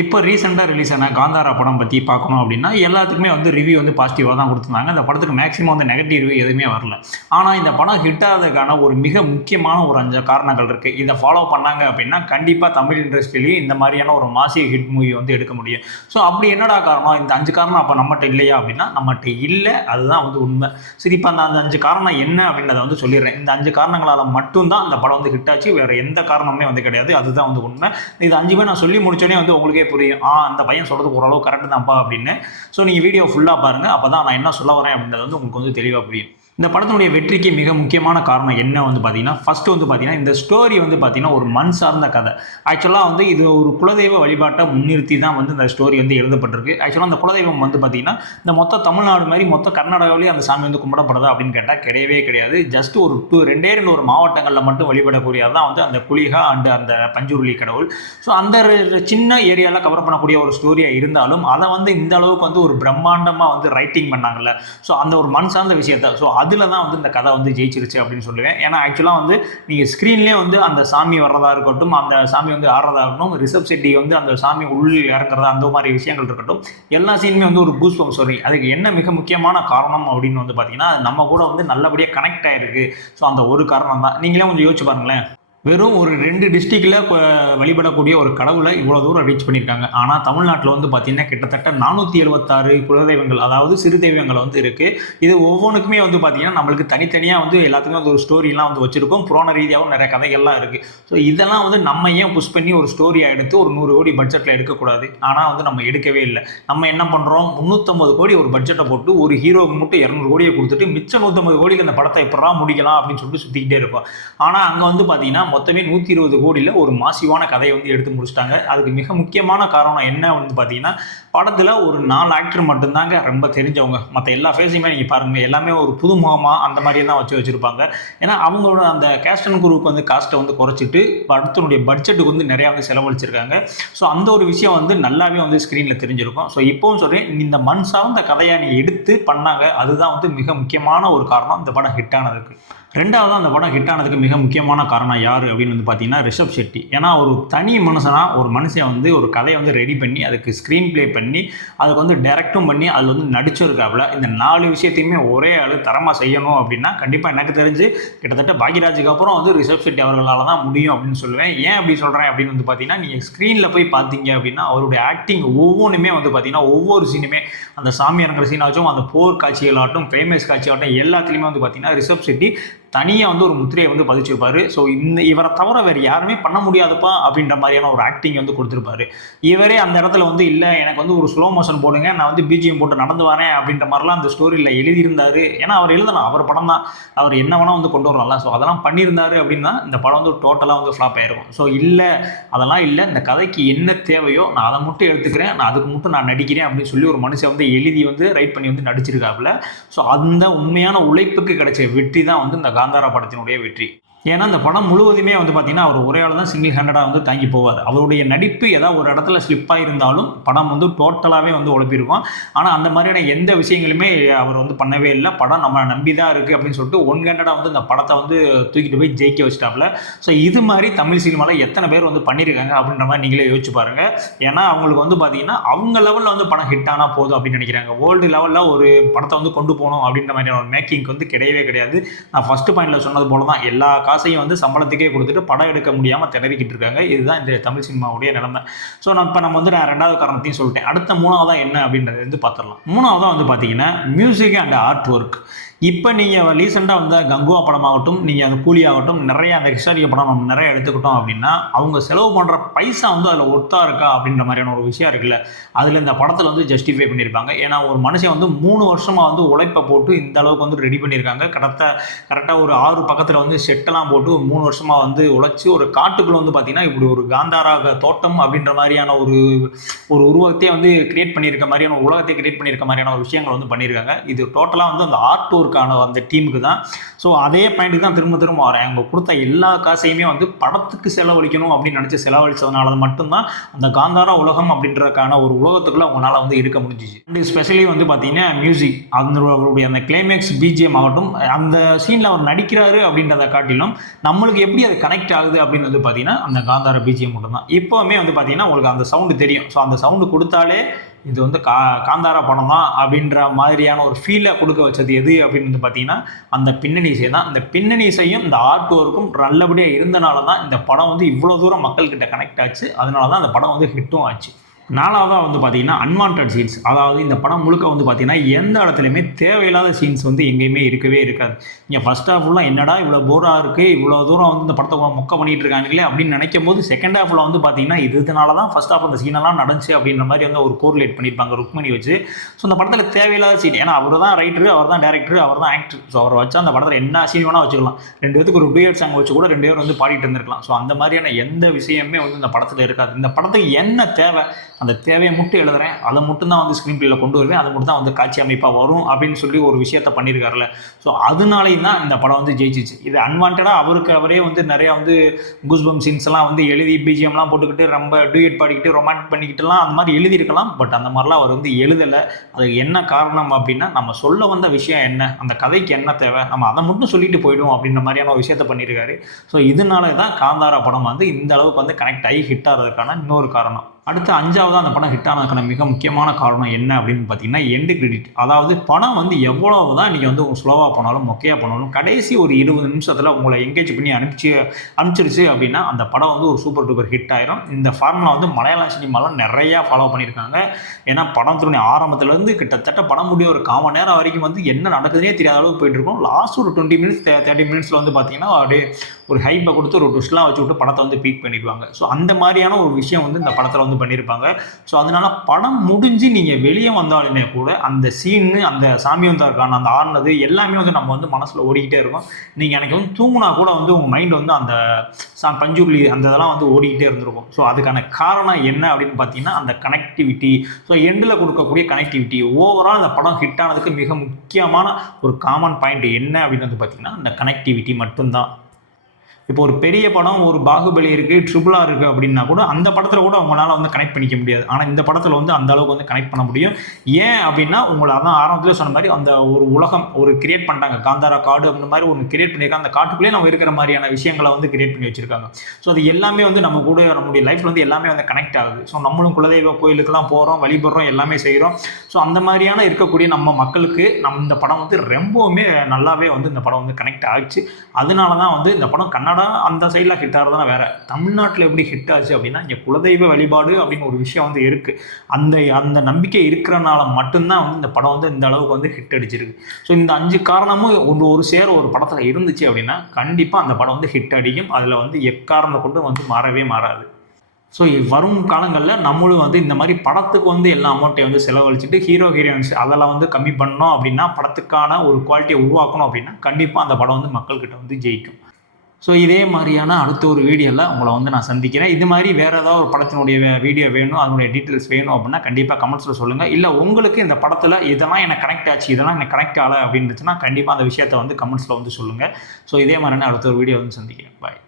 இப்போ ரீசெண்டாக ரிலீஸ் ஆன காந்தாரா படம் பற்றி பார்க்கணும் அப்படின்னா எல்லாத்துக்குமே வந்து ரிவ்யூ வந்து பாசிட்டிவாக தான் கொடுத்துருந்தாங்க. இந்த படத்துக்கு மேக்ஸிமம் வந்து நெகட்டிவ் ரிவ்யூ எதுவுமே வரல. ஆனால் இந்த படம் ஹிட் ஆகிறதுக்கான ஒரு மிக முக்கியமான ஒரு 5 காரணங்கள் இருக்குது. இதை ஃபாலோ பண்ணாங்க அப்படின்னா கண்டிப்பாக தமிழ் இண்டஸ்ட்ரியிலேயே இந்த மாதிரியான ஒரு மாசி ஹிட் மூவி வந்து எடுக்க முடியும். ஸோ அப்படி என்னடா காரணம், இந்த 5 காரணம் அப்போ நம்மகிட்ட இல்லையா அப்படின்னா நம்மகிட்ட இல்லை, அதுதான் வந்து உண்மை. சரி, இப்போ அந்த 5 காரணம் என்ன அப்படின்றத வந்து சொல்லிடுறேன். இந்த 5 காரணங்களால் மட்டும்தான் அந்த படம் வந்து ஹிட் ஆச்சு, வேறு எந்த காரணமே வந்து கிடையாது. அதுதான் வந்து உண்மை. இது 5 நான் சொல்லி முடிச்சோடனே வந்து உங்களுக்கு புரியும், அந்த பையன் சொல்றது ஓரளவு கரெக்ட் தான்ப்பா அப்படின்னு. ஸோ நீங்கள் வீடியோ ஃபுல்லாக பாருங்க, அப்பதான் நான் என்ன சொல்ல வரேன் அப்படின்றது வந்து உங்களுக்கு வந்து தெளிவாக புரியும். இந்த படத்தினுடைய வெற்றிக்கு மிக முக்கியமான காரணம் என்ன வந்து பார்த்தீங்கன்னா, ஃபர்ஸ்ட் வந்து பார்த்தீங்கன்னா இந்த ஸ்டோரி வந்து பார்த்தீங்கன்னா ஒரு மண் சார்ந்த கதை. ஆக்சுவலாக வந்து இது ஒரு குலதெய்வ வழிபாட்டை முன்னிறுத்தி தான் வந்து இந்த ஸ்டோரி வந்து எழுதப்பட்டிருக்கு. ஆக்சுவலாக அந்த குலதெய்வம் வந்து பார்த்தீங்கன்னா இந்த மொத்த தமிழ்நாடு மாதிரி மொத்த கர்நாடகாவிலேயே அந்த சாமி வந்து கும்பிடப்படுதா அப்படின்னு கேட்டால் கிடையவே கிடையாது. ஜஸ்ட் ஒரு ரெண்டே ஒரு மாவட்டங்களில் மட்டும் வழிபடக்கூடியது தான் வந்து அந்த குளிகா அண்ட் அந்த பஞ்சுருளி கடவுள். ஸோ அந்த சின்ன ஏரியாவில் கவர் பண்ணக்கூடிய ஒரு ஸ்டோரியாக இருந்தாலும் அதை வந்து இந்த அளவுக்கு வந்து ஒரு பிரம்மாண்டமாக வந்து ரைட்டிங் பண்ணாங்கல்ல. ஸோ அந்த ஒரு மண் சார்ந்த விஷயத்தை, ஸோ அதில் தான் வந்து இந்த கதை வந்து ஜெயிச்சிருச்சு அப்படின்னு சொல்லுவேன். ஏன்னா ஆக்சுவலாக வந்து நீங்கள் ஸ்க்ரீன்லேயே வந்து அந்த சாமி வர்றதா இருக்கட்டும், அந்த சாமி வந்து ஆடுறதா இருக்கட்டும், ரிஷப் செட்டி வந்து அந்த சாமி உள்ள இறங்குறதா, அந்த மாதிரி விஷயங்கள் இருக்கட்டும், எல்லா சீனுமே வந்து ஒரு கூஸ் பம்ப் ஸ்டோரி. அதுக்கு என்ன மிக முக்கியமான காரணம் அப்படின்னு வந்து பார்த்தீங்கன்னா நம்ம கூட வந்து நல்லபடியாக கனெக்ட் ஆகிருக்கு. ஸோ அந்த ஒரு காரணம் தான். நீங்களே கொஞ்சம் யோசிச்சு பாருங்களேன். வெறும் ஒரு 2 டிஸ்ட்ரிக்டில் வழிபடக்கூடிய ஒரு கடவுளை இவ்வளோ தூரம் ரீச் பண்ணியிருக்காங்க. ஆனால் தமிழ்நாட்டில் வந்து பார்த்தீங்கன்னா கிட்டத்தட்ட 476 குலதெய்வங்கள், அதாவது சிறு தெய்வங்கள் வந்து இருக்குது. இது ஒவ்வொன்றுக்குமே வந்து பார்த்தீங்கன்னா நம்மளுக்கு தனித்தனியாக வந்து எல்லாத்துக்குமே வந்து ஒரு ஸ்டோரிலாம் வந்து வச்சுருக்கோம். புராண ரீதியாகவும் நிறைய கதைகள்லாம் இருக்குது. ஸோ இதெல்லாம் வந்து நம்ம ஏன் புஷ் பண்ணி ஒரு ஸ்டோரியாக எடுத்து ஒரு 100 கோடி பட்ஜெட்டில் எடுக்கக்கூடாது? ஆனால் வந்து நம்ம எடுக்கவே இல்லை. நம்ம என்ன பண்ணுறோம், 350 கோடி ஒரு பட்ஜெட்டை போட்டு ஒரு ஹீரோவுக்கு மட்டும் 200 கோடியை கொடுத்துட்டு மிச்சம் 150 கோடியில் இந்த படத்தை எப்படா முடிக்கலாம் அப்படின்னு சொல்லிட்டு சுற்றிக்கிட்டே இருப்போம். ஆனால் அங்கே வந்து பார்த்தீங்கன்னா மொத்தமே 120 கோடியில் ஒரு மாசிவான கதையை வந்து எடுத்து முடிச்சிட்டாங்க. அதுக்கு மிக முக்கியமான காரணம் என்ன வந்து பார்த்தீங்கன்னா, படத்தில் ஒரு 4 ஆக்டர் மட்டும்தாங்க ரொம்ப தெரிஞ்சவங்க. மற்ற எல்லா ஃபேஸையுமே நீங்கள் பாருங்கள், எல்லாமே ஒரு புதுமுகமாக அந்த மாதிரியே தான் வச்சுருப்பாங்க. ஏன்னா அவங்களோட அந்த கேஸ்ட் அண்ட் குரூவுக்கு வந்து காஸ்ட்டை வந்து குறைச்சிட்டு படத்தினுடைய பட்ஜெட்டுக்கு வந்து நிறையா வந்து செலவழிச்சிருக்காங்க. ஸோ அந்த ஒரு விஷயம் வந்து நல்லாவே வந்து ஸ்க்ரீனில் தெரிஞ்சிருக்கும். ஸோ இப்போவும் சொல்கிறேன், இந்த மண் சார்ந்த கதையை நீ எடுத்து பண்ணாங்க, அதுதான் வந்து மிக முக்கியமான ஒரு காரணம் இந்த படம் ஹிட் ஆனதுக்கு. ரெண்டாவது அந்த படம் ஹிட் ஆனதுக்கு மிக முக்கியமான காரணம் யார் அப்படின்னு வந்து பார்த்தீங்கன்னா ரிஷப் செட்டி. ஏன்னா ஒரு தனி மனுஷனாக ஒரு மனுஷன் வந்து ஒரு கதையை வந்து ரெடி பண்ணி அதுக்கு ஸ்க்ரீன் ப்ளே பண்ணி அதுக்கு வந்து டைரக்டும் பண்ணி அதில் வந்து நடிச்சிருக்காப்புல. இந்த 4 விஷயத்தையுமே ஒரே ஆள் தரமாக செய்யணும் அப்படின்னா கண்டிப்பாக எனக்கு தெரிஞ்சு கிட்டத்தட்ட பாக்யராஜுக்கு அப்புறம் வந்து ரிஷப் செட்டி அவர்களால் தான் முடியும் அப்படின்னு சொல்லுவேன். ஏன் அப்படி சொல்கிறேன் அப்படின்னு வந்து பார்த்தீங்கன்னா, நீங்கள் ஸ்க்ரீனில் போய் பார்த்தீங்க அப்படின்னா அவருடைய ஆக்டிங் ஒவ்வொன்றுமே வந்து பார்த்தீங்கன்னா ஒவ்வொரு சீனுமே, அந்த சாமி இறங்குற சீனாச்சும், அந்த போர் காட்சிகளாகட்டும், கிளைமேக்ஸ் காட்சியாகட்டும், எல்லாத்துலேயுமே வந்து பார்த்தீங்கன்னா ரிஷப் செட்டி தனியாக வந்து ஒரு முத்திரையை வந்து பதிச்சிருப்பாரு. ஸோ இவரை தவிர வேறு யாருமே பண்ண முடியாதுப்பா அப்படின்ற மாதிரியான ஒரு ஆக்டிங் வந்து கொடுத்துருப்பாரு. இவரே அந்த இடத்துல வந்து இல்லை, எனக்கு வந்து ஒரு ஸ்லோ மோஷன் போடுங்க, நான் வந்து பிஜிஎம் போட்டு நடந்து வரேன் அப்படின்ற மாதிரிலாம் அந்த ஸ்டோரியில் எழுதியிருந்தார். ஏன்னா அவர் எழுதணும், அவர் படம் தான், அவர் என்ன வேணால் வந்து கொண்டு வரலாம்ல. ஸோ அதெல்லாம் பண்ணியிருந்தாரு அப்படின்னா இந்த படம் வந்து டோட்டலாக வந்து ஃப்ளாப் ஆயிருக்கும். ஸோ இல்லை, அதெல்லாம் இல்லை, இந்த கதைக்கு என்ன தேவையோ நான் அதை மட்டும் எடுத்துக்கிறேன், நான் அதுக்கு மட்டும் நான் நடிக்கிறேன் அப்படின்னு சொல்லி ஒரு மனுஷன் வந்து எழுதி வந்து ரைட் பண்ணி வந்து நடிச்சிருக்காப்புல. ஸோ அந்த உண்மையான உழைப்புக்கு கிடைச்ச வெற்றி தான் வந்து இந்த காந்தாரா படத்தினுடைய வெற்றி. ஏன்னா இந்த படம் முழுவதுமே வந்து பார்த்தீங்கன்னா அவர் ஒரே ஆள் தான் சிங்கிள் ஹேண்டடாக வந்து தாங்கி போவார். அவருடைய நடிப்பு ஏதாவது ஒரு இடத்துல ஸ்லிப்பாக இருந்தாலும் படம் வந்து டோட்டலாகவே வந்து உழைப்பிருக்கும். ஆனால் அந்த மாதிரியான எந்த விஷயங்களுமே அவர் வந்து பண்ணவே இல்லை. படம் நம்ம நம்பி தான் இருக்குது அப்படின்னு சொல்லிட்டு ஒன் ஹேண்டடாக வந்து இந்த படத்தை வந்து தூக்கிட்டு போய் ஜெயிக்க வச்சிட்டாப்புல. ஸோ இது மாதிரி தமிழ் சினிமாவில் எத்தனை பேர் வந்து பண்ணியிருக்காங்க அப்படின்ற மாதிரி நீங்களே யோசிச்சு பாருங்கள். ஏன்னா அவங்களுக்கு வந்து பார்த்தீங்கன்னா அவங்க லெவலில் வந்து படம் ஹிட் ஆனால் போதும் அப்படின்னு நினைக்கிறாங்க. வேர்ல்டு லெவலில் ஒரு படத்தை வந்து கொண்டு போகணும் அப்படின்ற மாதிரியான ஒரு மேக்கிங் வந்து கிடையவே கிடையாது. நான் ஃபஸ்ட்டு பாயிண்டில் சொன்னது போல தான், எல்லா காசையும் வந்து சம்பளத்துக்கே கொடுத்துட்டு படம் எடுக்க முடியாமல் திணறிக்கிட்டு இருக்காங்க. இதுதான் இந்த தமிழ் சினிமாவுடைய நிலைமை. ஸோ நம்ம வந்து நான் 2வது காரணத்தையும் சொல்லிட்டேன். அடுத்த 3வதா என்ன அப்படின்றது வந்து பார்த்துடலாம். 3வதா வந்து பார்த்தீங்கன்னா மியூசிக் அண்ட் ஆர்ட் ஒர்க். இப்போ நீங்கள் ரீசெண்டாக வந்த கங்குவா படமாகட்டும், நீங்கள் அந்த கூலி ஆகட்டும், நிறைய அந்த ஹிஸ்டாரிக்க படம் நம்ம நிறைய எடுத்துக்கிட்டோம் அப்படின்னா அவங்க செலவு பண்ணுற பைசா வந்து அதில் ஒர்த்தா இருக்கா அப்படின்ற மாதிரியான ஒரு விஷயம் இருக்குல்ல, அதில் இந்த படத்தில் வந்து ஜஸ்டிஃபை பண்ணியிருப்பாங்க. ஏன்னா ஒரு மனுஷன் வந்து 3 வருஷமாக வந்து உழைப்பை போட்டு இந்த அளவுக்கு வந்து ரெடி பண்ணியிருக்காங்க. கரெக்டாக ஒரு 6 பக்கத்தில் வந்து செட்டெல்லாம் போட்டு ஒரு 3 வருஷமாக வந்து உழைச்சி ஒரு காட்டுக்குள்ளே வந்து பார்த்தீங்கன்னா இப்படி ஒரு காந்தாரா தோட்டம் அப்படின்ற மாதிரியான ஒரு உருவத்தையே வந்து கிரியேட் பண்ணியிருக்க மாதிரியான உலகத்தை கிரியேட் பண்ணியிருக்க மாதிரியான ஒரு விஷயங்கள் வந்து பண்ணியிருக்காங்க. இது டோட்டலாக வந்து அந்த ஆர்ட் ஒர்க் ஊருக்கான அந்த டீமுக்கு தான். ஸோ அதே பாயிண்ட்டுக்கு தான் திரும்ப திரும்ப வரேன். அவங்க கொடுத்த எல்லா காசையுமே வந்து படத்துக்கு செலவழிக்கணும் அப்படின்னு நினச்சி செலவழிச்சதுனால மட்டும்தான் அந்த காந்தாரா உலகம் அப்படின்றதுக்கான ஒரு உலகத்துக்குள்ளே அவங்களால வந்து இருக்க முடிஞ்சிச்சு. அண்ட் ஸ்பெஷலி வந்து பார்த்தீங்கன்னா மியூசிக், அவருடைய அந்த கிளைமேக்ஸ் பிஜிஎம் ஆகட்டும், அந்த சீனில் அவர் நடிக்கிறாரு அப்படின்றத காட்டிலும் நம்மளுக்கு எப்படி அது கனெக்ட் ஆகுது அப்படின்னு வந்து பார்த்தீங்கன்னா அந்த காந்தாரா பிஜிஎம் மட்டும்தான். இப்போவுமே வந்து பார்த்தீங்கன்னா உங்களுக்கு அந்த சவுண்டு தெரியும். ஸோ அந்த சவுண்டு கொடுத்தாலே இது வந்து காந்தாரா படம் தான் அப்படின்ற மாதிரியான ஒரு ஃபீலை கொடுக்க வச்சது எது அப்படின்னு வந்து பார்த்தீங்கன்னா அந்த பின்னணி இசை தான். இந்த பின்னணி இசையும் இந்த ஆர்ட் ஒர்க்கும் நல்லபடியாக இருந்தனால தான் இந்த படம் வந்து இவ்வளோ தூரம் மக்கள்கிட்ட கனெக்ட் ஆச்சு. அதனால தான் அந்த படம் வந்து ஹிட்டும் ஆச்சு. நாலாவதாக வந்து பார்த்தீங்கன்னா அன்வான்ட் சீன்ஸ். அதாவது இந்த படம் முழுக்க வந்து பார்த்தீங்கன்னா எந்த இடத்துலையுமே தேவையில்லாத சீன்ஸ் வந்து எங்கேயுமே இருக்கவே இருக்காது. நீங்கள் ஃபஸ்ட் ஹாஃப்லாம் என்னடா இவ்வளோ போராக இருக்குது, இவ்வளோ தூரம் வந்து இந்த படத்தை மொக்க பண்ணிகிட்டு இருக்காங்களே அப்படின்னு நினைக்கும் போது செகண்ட் ஹாஃபில் வந்து பார்த்தீங்கன்னா இதனால தான் ஃபஸ்ட் ஹாஃப் அந்த சீனெல்லாம் நடந்துச்சு அப்படின்ற மாதிரி வந்து ஒரு கோரிலேட் பண்ணியிருப்பாங்க ருக்மணி வச்சு. ஸோ அந்த படத்தில் தேவையில்லாத சீன், ஏன்னா அவர் தான் ரைட்டரு, அவர் தான் டேரக்டர், அவர் தான் ஆக்டர். ஸோ அவரை வச்சு அந்த படத்தில் என்ன சீன் வேணால் வச்சுக்கலாம். 2 பேருக்கு ஒரு டூயட் சாங் வச்சு கூட 2 பேர் வந்து பாடிட்டு இருந்திருக்கலாம். ஸோ அந்த மாதிரியான எந்த விஷயமே வந்து இந்த படத்தில் இருக்காது. இந்த படத்துக்கு என்ன தேவை, அந்த தேவையை மட்டும் எழுதுறேன், அதை மட்டும் தான் வந்து ஸ்க்ரீன் பிளேல கொண்டு வருவேன், அது மட்டும் தான் வந்து காட்சி அமைப்பாக வரும் அப்படின்னு சொல்லி ஒரு விஷயத்த பண்ணியிருக்காருல்ல. ஸோ அதனாலையும் தான் இந்த படம் வந்து ஜெயிச்சிச்சு. இது அன்வான்டாக அவரே வந்து நிறையா வந்து கூஸ்பம் சீன்ஸ்லாம் வந்து எழுதி பிஜிஎம்லாம் போட்டுக்கிட்டு ரொம்ப டூயட் பாடிக்கிட்டு ரொமான்டிக் பண்ணிக்கிட்டுலாம் அந்த மாதிரி எழுதியிருக்கலாம். பட் அந்த மாதிரிலாம் அவர் வந்து எழுதலை. அதுக்கு என்ன காரணம் அப்படின்னா நம்ம சொல்ல வந்த விஷயம் என்ன, அந்த கதைக்கு என்ன தேவை, நம்ம அதை மட்டும் சொல்லிட்டு போயிடுவோம் அப்படின்ற மாதிரியான ஒரு விஷயத்த பண்ணியிருக்காரு. ஸோ இதனால தான் காந்தாரா படம் வந்து இந்த அளவுக்கு வந்து கனெக்ட் ஆகி ஹிட் ஆகிறதுக்கான இன்னொரு காரணம். அடுத்து 5வது அந்த படம் ஹிட் ஆனதுக்கான மிக முக்கியமான காரணம் என்ன அப்படின்னு பார்த்தீங்கன்னா எண்டு கிரெடிட். அதாவது படம் வந்து எவ்வளவு தான் நீங்கள் வந்து ஸ்லோவாக போனாலும் மொக்கையாக போனாலும் கடைசி ஒரு 20 நிமிஷத்தில் உங்களை என்கேஜ் பண்ணி அனுப்பிச்சிருச்சு அப்படின்னா அந்த படம் வந்து ஒரு சூப்பர் டூப்பர் ஹிட் ஆயிரும். இந்த ஃபார்முலா வந்து மலையாள சினிமாவில் நிறையா ஃபாலோ பண்ணியிருக்காங்க. ஏன்னா படத்துடைய ஆரம்பத்துலேருந்து கிட்டத்தட்ட படம் முடிய ஒரு 1/4 மணி நேரம் வரைக்கும் வந்து என்ன நடக்குதுன்னே தெரியாத அளவுக்கு போயிட்டுருக்கும். லாஸ்ட் ஒரு 20 மினிட்ஸ் 30 மினிட்ஸில் வந்து பார்த்தீங்கன்னா அப்படியே ஒரு ஹைப்பை கொடுத்து ஒரு ட்விஸ்ட்லாம் வச்சு விட்டு படத்தை வந்து பீக் பண்ணிடுவாங்க. ஸோ அந்த மாதிரியான ஒரு விஷயம் வந்து இந்த படத்தில் வந்து பண்ணியிருப்பாங்க. ஸோ அதனால படம் முடிஞ்சு நீங்கள் வெளியே வந்தாலுமே கூட அந்த சீனு, அந்த சாமி வந்தாருக்கான அந்த ஆடினது எல்லாமே வந்து நம்ம வந்து மனசில் ஓடிக்கிட்டே இருக்கும். நீங்கள் எனக்கு வந்து தூங்குனா கூட வந்து உங்கள் மைண்ட் வந்து அந்த பஞ்சுகுலி அந்த இதெல்லாம் வந்து ஓடிக்கிட்டே இருந்திருக்கும். ஸோ அதுக்கான காரணம் என்ன அப்படின்னு பார்த்தீங்கன்னா அந்த கனெக்டிவிட்டி. ஸோ எண்டில் கொடுக்கக்கூடிய கனெக்டிவிட்டி ஓவரால் அந்த படம் ஹிட் ஆனதுக்கு மிக முக்கியமான ஒரு காமன் பாயிண்ட் என்ன அப்படின்னு வந்து பார்த்தீங்கன்னா அந்த கனெக்டிவிட்டி மட்டும்தான். இப்போ ஒரு பெரிய படம், ஒரு பாகுபலி இருக்குது, ட்ரிபிள் ஆர் இருக்குது அப்படின்னா கூட அந்த படத்தில் கூட உங்களால் வந்து கனெக்ட் பண்ணிக்க முடியாது. ஆனால் இந்த படத்தில் வந்து அந்த அளவுக்கு வந்து கனெக்ட் பண்ண முடியும். ஏன் அப்படின்னா உங்களை அதான் ஆரம்பத்தில் சொன்ன மாதிரி அந்த ஒரு உலகம் ஒரு கிரியேட் பண்ணிட்டாங்க. காந்தாரா காடு அந்த மாதிரி ஒன்று கிரியேட் பண்ணியிருக்காங்க. அந்த காட்டுக்குள்ளேயே நம்ம இருக்கிற மாதிரியான விஷயங்களை வந்து கிரியேட் பண்ணி வச்சிருக்காங்க. ஸோ அது எல்லாமே வந்து நம்ம கூட நம்முடைய லைஃப்பில் வந்து எல்லாமே வந்து கனெக்ட் ஆகுது. ஸோ நம்மளும் குலதெய்வ கோயிலுக்கெல்லாம் போகிறோம், வழிபடுறோம், எல்லாமே செய்கிறோம். ஸோ அந்த மாதிரியான இருக்கக்கூடிய நம்ம மக்களுக்கு இந்த படம் வந்து ரொம்பவுமே நல்லாவே வந்து இந்த படம் வந்து கனெக்ட் ஆச்சு. அதனால தான் வந்து இந்த படம் கன்னடா அந்த சைடில் ஹிட் ஆகிறதுனா வேற. தமிழ்நாட்டில் எப்படி ஹிட் ஆச்சு அப்படின்னா இங்கே குலதெய்வ வழிபாடு அப்படின்னு ஒரு விஷயம் வந்து இருக்குது. அந்த நம்பிக்கை இருக்கிறனால மட்டும்தான் வந்து இந்த படம் வந்து இந்த அளவுக்கு வந்து ஹிட் அடிச்சிருக்கு. ஸோ இந்த 5 காரணமும் ஒரு சேர ஒரு படத்தில் இருந்துச்சு அப்படின்னா கண்டிப்பாக அந்த படம் வந்து ஹிட் அடிக்கும். அதில் வந்து எக்காரணம் கொண்டு வந்து மாறவே மாறாது. ஸோ வரும் காலங்களில் நம்மளும் வந்து இந்த மாதிரி படத்துக்கு வந்து எல்லா அமௌண்ட்டையும் வந்து செலவழிச்சிட்டு ஹீரோயின்ஸ் அதெல்லாம் வந்து கம்மி பண்ணோம் அப்படின்னா படத்துக்கான ஒரு குவாலிட்டியை உருவாக்கணும் அப்படின்னா கண்டிப்பாக அந்த படம் வந்து மக்கள்கிட்ட வந்து ஜெயிக்கும். ஸோ இதே மாதிரியான அடுத்த ஒரு வீடியோவில் உங்களை வந்து நான் சந்திக்கிறேன். இது மாதிரி வேறு ஏதாவது ஒரு படத்தினுடைய வீடியோ வேணும், அதனுடைய டீட்டெயில்ஸ் வேணும் அப்படின்னா கண்டிப்பாக கமெண்ட்ஸில் சொல்லுங்கள். இல்லை உங்களுக்கு இந்த படத்தில் இதெல்லாம் எனக்கு கனெக்ட் ஆச்சு, இதெல்லாம் எனக்கு கனெக்ட் ஆகலை அப்படின்னுச்சுன்னா கண்டிப்பாக அந்த விஷயத்தை வந்து கமெண்ட்ஸில் வந்து சொல்லுங்கள். ஸோ இதே மாதிரியான அடுத்த ஒரு வீடியோ வந்து சந்திக்கிறேன். பாய்.